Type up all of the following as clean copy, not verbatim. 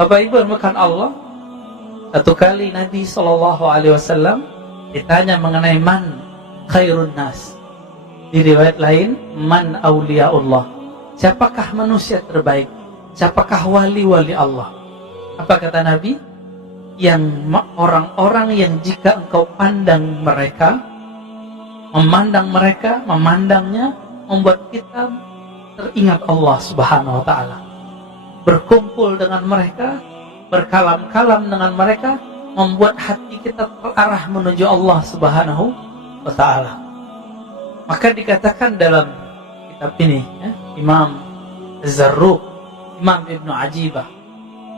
Bapak Ibu bukan Allah. Satu kali Nabi SAW ditanya mengenai man khairun nas. Di riwayat lain, man awliyaullah. Siapakah manusia terbaik? Siapakah wali-wali Allah? Apa kata Nabi? Yang orang-orang yang jika engkau pandang mereka, memandangnya, membuat kita teringat Allah Subhanahu wa ta'ala. Berkumpul dengan mereka, berkalam-kalam dengan mereka, membuat hati kita terarah menuju Allah Subhanahu wa ta'ala. Maka dikatakan dalam kitab ini, Imam Az-Zarruq, Imam Ibnu Ajibah,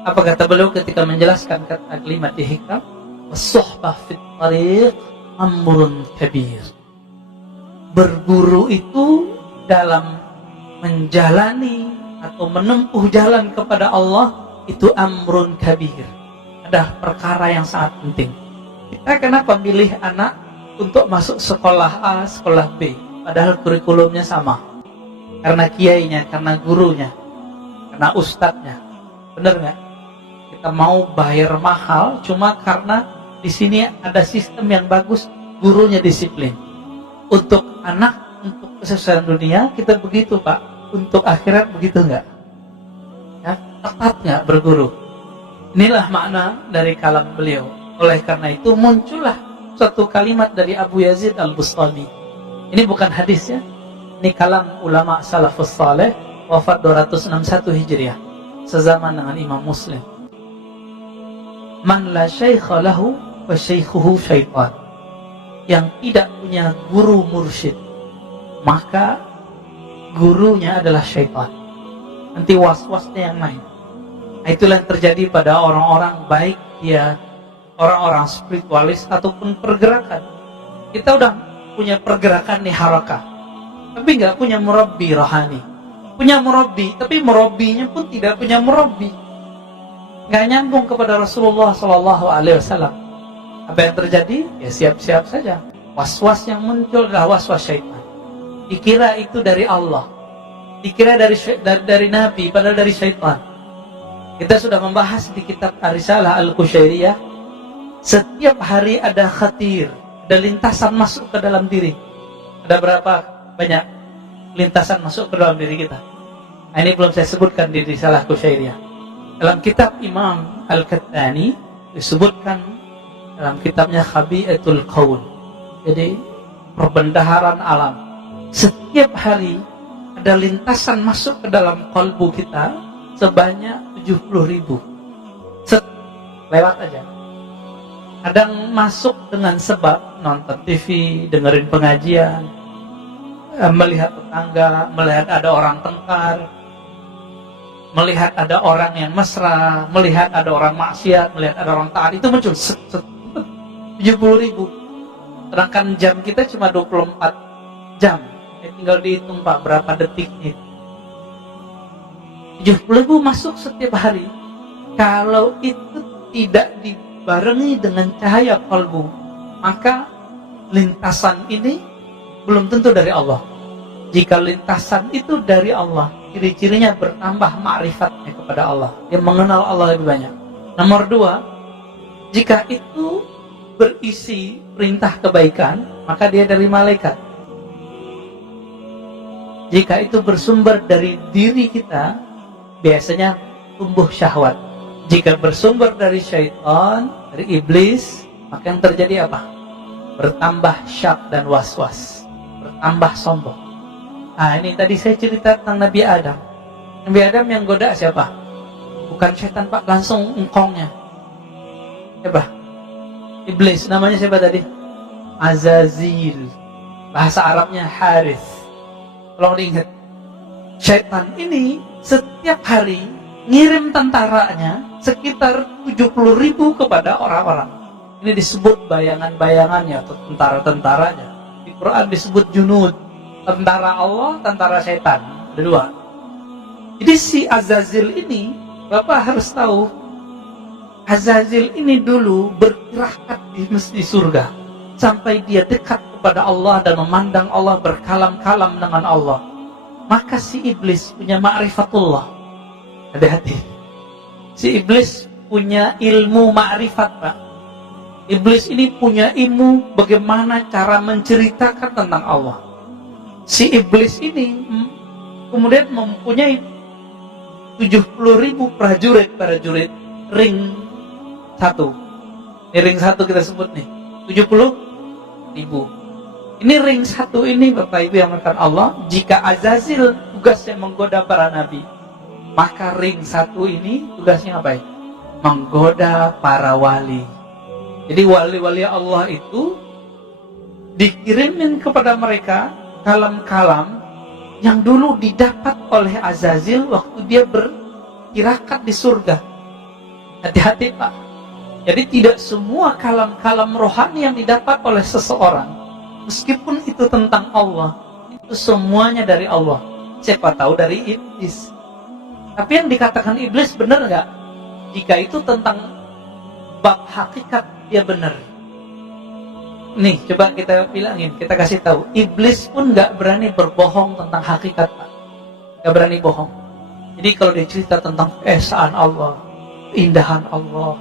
apa kata beliau ketika menjelaskan kalimat di hikam? Was-suhbah fit tariq amrun kabir. Berguru itu dalam menjalani atau menempuh jalan kepada Allah itu amrun kabir. Ada perkara yang sangat penting. Kita kenapa pilih anak untuk masuk sekolah A, sekolah B, padahal kurikulumnya sama? Karena kiainya, karena gurunya, karena ustadznya. Benar nggak? Kita mau bayar mahal cuma karena di sini ada sistem yang bagus, gurunya disiplin. Untuk anak, untuk kesuksesan dunia kita begitu Pak. Untuk akhirat begitu nggak? Ya, tepat nggak berguru? Inilah makna dari kalam beliau. Oleh karena itu muncullah suatu kalimat dari Abu Yazid Al-Bustami. Ini bukan hadis ya. Ini kalam ulama salafus saleh, wafat 261 Hijriah, sezaman dengan Imam Muslim. Man la syaikha lahu wa syaikhuhu syaitan. Yang tidak punya guru mursyid, maka gurunya adalah syaitan. Nanti was-wasnya yang main. Nah, itulah yang terjadi pada orang-orang baik dia, orang-orang spiritualis ataupun pergerakan. Kita udah punya pergerakan nih harakah, tapi nggak punya murabbi rohani. Punya murabbi, tapi murabbinya pun tidak punya murabbi. Nggak nyambung kepada Rasulullah SAW. Apa yang terjadi? Ya siap-siap saja. Was-was yang muncul adalah was-was syaitan. Dikira itu dari Allah, dikira dari Nabi, padahal dari syaitan. Kita sudah membahas di kitab Ar-Risalah Al-Qushairiyah. Setiap hari ada khatir, ada lintasan masuk ke dalam diri. Ada berapa banyak lintasan masuk ke dalam diri kita? Nah, ini belum saya sebutkan di Risalah Qushairiyah. Dalam kitab Imam Al-Kattani disebutkan dalam kitabnya Khabi'atul Qaul. Jadi perbendaharaan alam. Setiap hari ada lintasan masuk ke dalam kalbu kita sebanyak 70.000. Lewat aja. Kadang masuk dengan sebab nonton TV, dengerin pengajian, melihat tetangga, melihat ada orang tengkar, melihat ada orang yang mesra, melihat ada orang maksiat, melihat ada orang taat, itu muncul 70.000. Sedangkan jam kita cuma 24 jam. Tinggal dihitung Pak berapa detiknya. 70.000 masuk setiap hari. Kalau itu tidak dibarengi dengan cahaya kalbu, maka lintasan ini belum tentu dari Allah. Jika lintasan itu dari Allah, ciri-cirinya bertambah ma'rifatnya kepada Allah. Dia mengenal Allah lebih banyak. Nomor 2, jika itu berisi perintah kebaikan, maka dia dari malaikat. Jika itu bersumber dari diri kita, biasanya tumbuh syahwat. Jika bersumber dari syaitan, dari iblis, maka yang terjadi apa? Bertambah syak dan was-was, bertambah sombong. Nah, ini tadi saya cerita tentang Nabi Adam. Nabi Adam yang goda siapa? Bukan syaitan Pak, langsung engkongnya. Siapa? Iblis. Namanya siapa tadi? Azazil. Bahasa Arabnya Harith. Tolong diingat, syaitan ini setiap hari ngirim tentaranya sekitar 70.000 kepada orang-orang. Ini disebut bayangan-bayangannya atau tentara-tentaranya. Di Quran disebut junud, tentara Allah, tentara syaitan. Ada 2. Jadi si Azazil ini, Bapak harus tahu, Azazil ini dulu berkirakat di surga sampai dia dekat kepada Allah dan memandang Allah, berkalam-kalam dengan Allah. Maka si iblis punya ma'rifatullah. Hati-hati. Si iblis punya ilmu ma'rifat, Pak. Iblis ini punya ilmu bagaimana cara menceritakan tentang Allah. Si iblis ini kemudian mempunyai 70.000 prajurit ring 1. Ini ring 1 kita sebut nih, 70.000. Ini ring 1 ini Bapak Ibu yang mengatakan Allah, jika Azazil tugasnya menggoda para nabi, maka ring 1 ini tugasnya apa ya? Menggoda para wali. Jadi wali-wali Allah itu dikirimin kepada mereka kalam-kalam yang dulu didapat oleh Azazil waktu dia bertirakat di surga. Hati-hati Pak. Jadi tidak semua kalam-kalam rohani yang didapat oleh seseorang, meskipun itu tentang Allah, itu semuanya dari Allah. Siapa tahu dari iblis. Tapi yang dikatakan iblis benar nggak? Jika itu tentang bab hakikat, dia benar. Nih, coba kita bilangin, kita kasih tahu. Iblis pun nggak berani berbohong tentang hakikat, Pak. Nggak berani bohong. Jadi kalau dia cerita tentang keesaan Allah, keindahan Allah,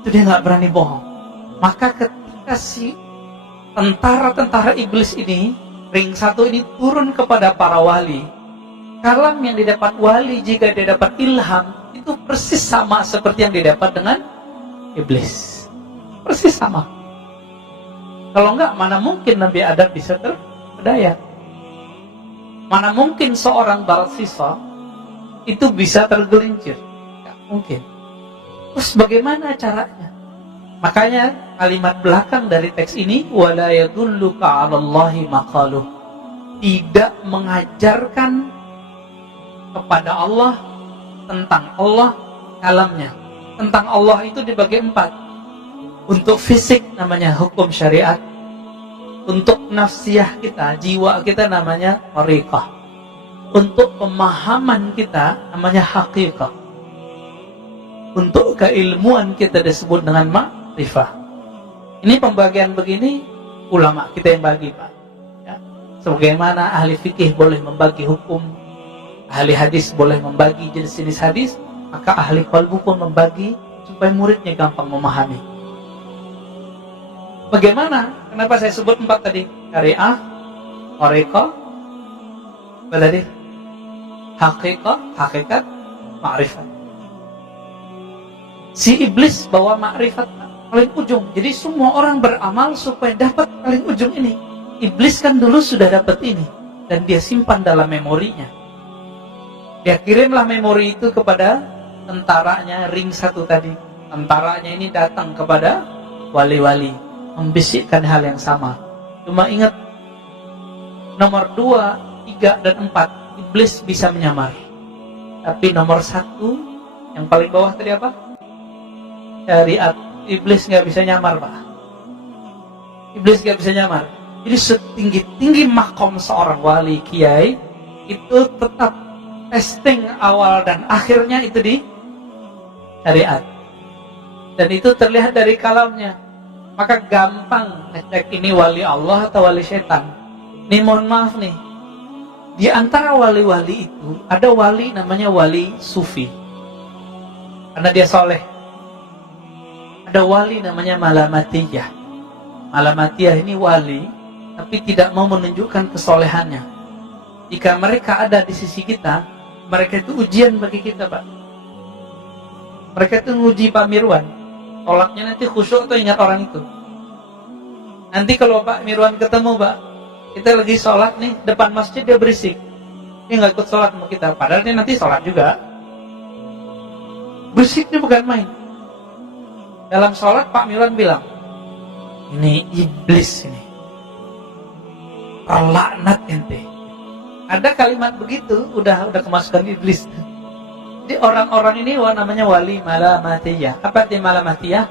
itu dia nggak berani bohong. Maka ketika si tentara-tentara iblis ini, ring 1 ini turun kepada para wali, kalam yang didapat wali jika dia dapat ilham, itu persis sama seperti yang didapat dengan iblis. Persis sama. Kalau enggak, mana mungkin Nabi Adam bisa terpedaya? Mana mungkin seorang Barsisa itu bisa tergelincir? Enggak mungkin. Terus bagaimana caranya? Makanya kalimat belakang dari teks ini, wala yadulluka 'alallahi maqaluh, tidak mengajarkan kepada Allah tentang Allah kalamnya. Tentang Allah itu dibagi 4. Untuk fisik namanya hukum syariat. Untuk nafsiyah kita, jiwa kita namanya tariqah. Untuk pemahaman kita namanya haqiqah. Untuk keilmuan kita disebut dengan ma'rifah. Ini pembagian begini ulama kita yang bagi, Pak. Ya. Sebagaimana ahli fikih boleh membagi hukum, ahli hadis boleh membagi jenis-jenis hadis, maka ahli qalbu pun membagi supaya muridnya gampang memahami. Bagaimana? Kenapa saya sebut 4 tadi? Syariah, tariqah, apa tadi? Haqiqah, hakikat, ma'rifat. Si iblis bawa ma'rifat paling ujung. Jadi semua orang beramal supaya dapat paling ujung ini. Iblis kan dulu sudah dapat ini dan dia simpan dalam memorinya. Dia kirimlah memori itu kepada tentaranya ring 1 tadi. Tentaranya ini datang kepada wali-wali, membisikkan hal yang sama. Cuma ingat, nomor 2, 3, dan 4 iblis bisa menyamar. Tapi nomor 1 yang paling bawah tadi apa? Syariat. Iblis nggak bisa nyamar, Pak. Iblis nggak bisa nyamar. Jadi setinggi-tinggi makom seorang wali kiai itu tetap testing awal dan akhirnya itu di syariat. Dan itu terlihat dari kalamnya. Maka gampang ngecek ini wali Allah atau wali setan. Nih mohon maaf nih, di antara wali-wali itu ada wali namanya wali sufi, karena dia soleh. Ada wali namanya malamatiyah. Malamatiyah ini wali tapi tidak mau menunjukkan kesolehannya. Jika mereka ada di sisi kita, mereka itu ujian bagi kita, Pak. Mereka itu nguji Pak Mirwan. Sholatnya nanti khusyuk atau ingat orang itu. Nanti kalau Pak Mirwan ketemu, Pak, kita lagi sholat nih, depan masjid dia berisik. Dia nggak ikut sholat sama kita, padahal dia nanti sholat juga. Berisiknya bukan main. Dalam sholat Pak Mirwan bilang, ini iblis ini. Laknat ente. Ada kalimat begitu, udah kemasukan iblis. Jadi orang-orang ini namanya wali malamatiyah. Apa arti malamatiyah?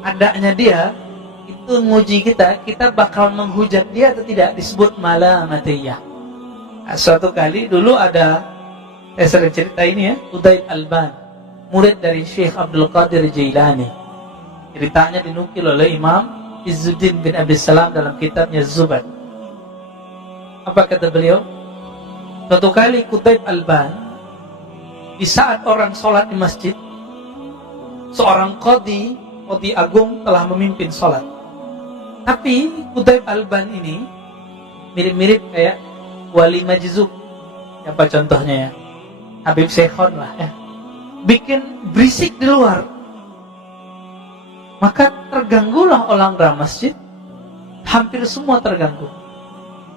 Adanya dia itu nguji kita bakal menghujat dia atau tidak, disebut malamatiyah. Nah, suatu kali dulu ada, saya sering cerita ini ya, Udaid Alban, murid dari Syekh Abdul Qadir Jailani. Ceritanya dinukil oleh Imam Izzuddin bin Abi Salam dalam kitabnya Zubad. Apa kata beliau? Suatu kali Qutaib Alban, di saat orang sholat di masjid, seorang qadhi agung telah memimpin sholat. Tapi Qutaib Alban ini mirip-mirip kayak wali majzub. Apa contohnya ya? Habib Syekhon lah ya. Bikin berisik di luar. Maka terganggulah orang dalam masjid. Hampir semua terganggu.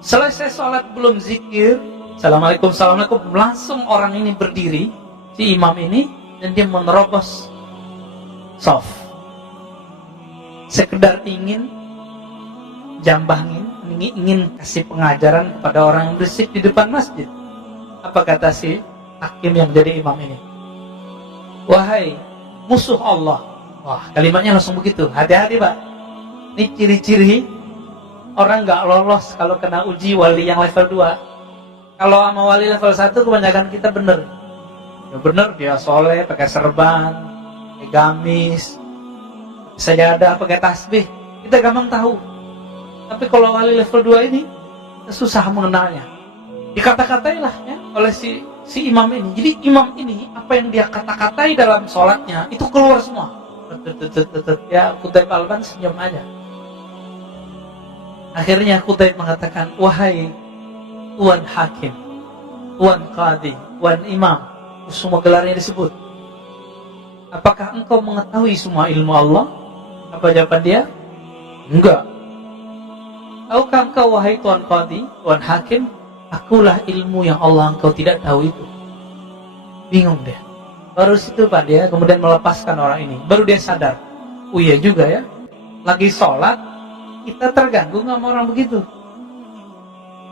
Selesai sholat belum zikir, Assalamualaikum, Assalamualaikum, langsung orang ini berdiri, si imam ini, dan dia menerobos shaf. Sekedar ingin jambangin, ingin kasih pengajaran kepada orang yang berisik di depan masjid. Apa kata si hakim yang jadi imam ini? Wahai musuh Allah. Wah, kalimatnya langsung begitu. Hati-hati Pak. Ini ciri-ciri orang gak lolos kalau kena uji wali yang level 2. Kalau sama wali level 1 kebanyakan kita bener. Ya bener, dia soleh, pakai serban, pakai gamis, sajadah, pakai tasbih. Kita gampang tahu. Tapi kalau wali level 2 ini susah mengenalnya. Dikata-katai lah ya oleh si imam ini. Jadi imam ini apa yang dia kata-katai dalam sholatnya itu keluar semua. Ya Qutaib Alban senyum aja. Akhirnya Qutaib mengatakan, wahai Tuan Hakim, Tuan Qadhi, Tuan Imam, semua gelarnya disebut. Apakah engkau mengetahui semua ilmu Allah? Apa jawaban dia? Enggak. Tahukah engkau wahai Tuan Qadhi, Tuan Hakim, akulah ilmu yang Allah engkau tidak tahu itu. Bingung dia. Baru situ Pak dia kemudian melepaskan orang ini. Baru dia sadar. Oh iya juga ya. Lagi sholat kita terganggu nggak sama orang begitu.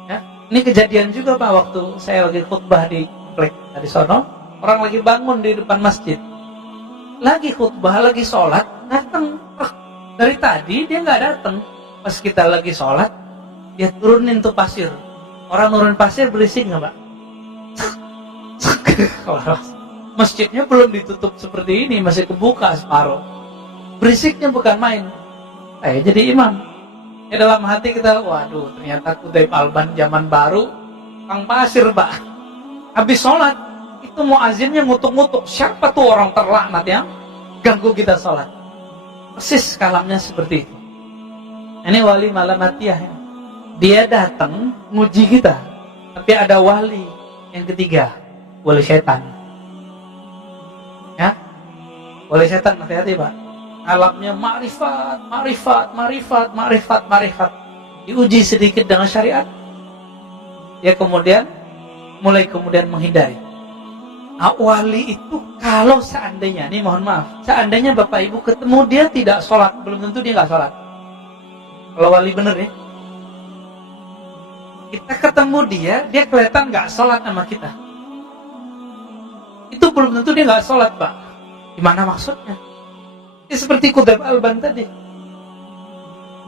Ya, ini kejadian juga Pak waktu saya lagi khutbah di komplek di sono. Orang lagi bangun di depan masjid. Lagi khutbah, lagi sholat, datang. Dari tadi dia nggak datang. Pas kita lagi sholat, dia turunin tuh pasir. Orang nurun pasir berisik nggak Pak? Masjidnya belum ditutup seperti ini, masih kebuka separuh. Berisiknya bukan main. Jadi imam. Ya dalam hati kita, waduh ternyata Qutaib Alban zaman baru, kang pasir Pak. Habis sholat, itu muazzinnya ngutuk-ngutuk. Siapa tuh orang terlaknat yang ganggu kita sholat? Persis kalamnya seperti itu. Ini wali malamatiyah ya. Dia datang nguji kita. Tapi ada wali yang ketiga, wali setan. Ya, wali setan hati-hati Pak. Alamnya ma'rifat. Diuji sedikit dengan syariat. Ya kemudian mulai menghindari. Wali itu kalau seandainya, nih mohon maaf, seandainya Bapak Ibu ketemu dia tidak sholat, belum tentu dia nggak sholat. Kalau wali bener ya. Kita ketemu dia kelihatan nggak sholat sama kita. Itu belum tentu dia nggak sholat Pak. Gimana maksudnya? Ya, seperti Qutaib Alban tadi.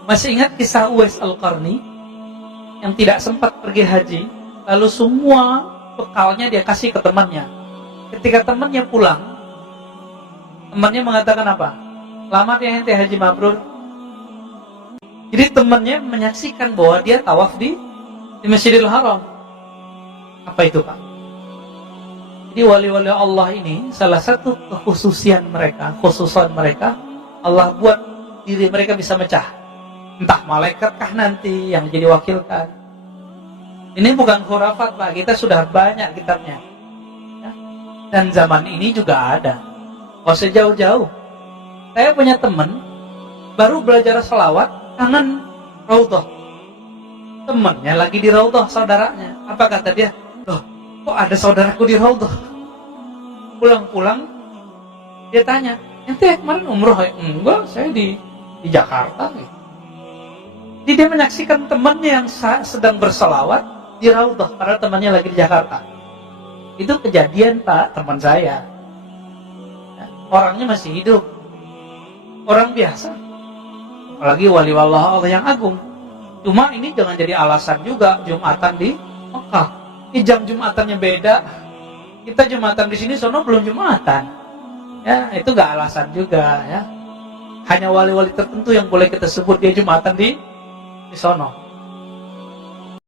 Masih ingat kisah Uwais Al-Qarni yang tidak sempat pergi haji, lalu semua bekalnya dia kasih ke temannya. Ketika temannya pulang, temannya mengatakan apa? Selamat ya ente haji mabrur. Jadi temannya menyaksikan bahwa dia tawaf di Masjidil Haram. Apa itu Pak? Jadi wali-wali Allah ini salah satu khususan mereka, Allah buat diri mereka bisa mecah. Entah malaikatkah nanti yang jadi wakilkan. Ini bukan khurafat Pak, kita sudah banyak kitabnya. Ya. Dan zaman ini juga ada. Oh sejauh-jauh. Saya punya teman baru belajar selawat, kangen raudhah. Temannya lagi di raudhah saudaranya. Apa kata dia? Loh, kok ada saudaraku di raudhah? Pulang-pulang dia tanya, ente kemarin umroh ya? Enggak, saya di Jakarta gitu. Jadi dia menyaksikan temannya yang sedang berselawat di raudhah karena temannya lagi di Jakarta. Itu kejadian Pak, teman saya. Orangnya masih hidup. Orang biasa. Apalagi wali Allah yang agung. Cuma ini jangan jadi alasan juga Jumatan di Mekah. Ini jam Jumatannya beda. Kita Jumatan di sini, sono belum Jumatan. Ya, itu gak alasan juga ya. Hanya wali-wali tertentu yang boleh kita sebut dia Jumatan di sono.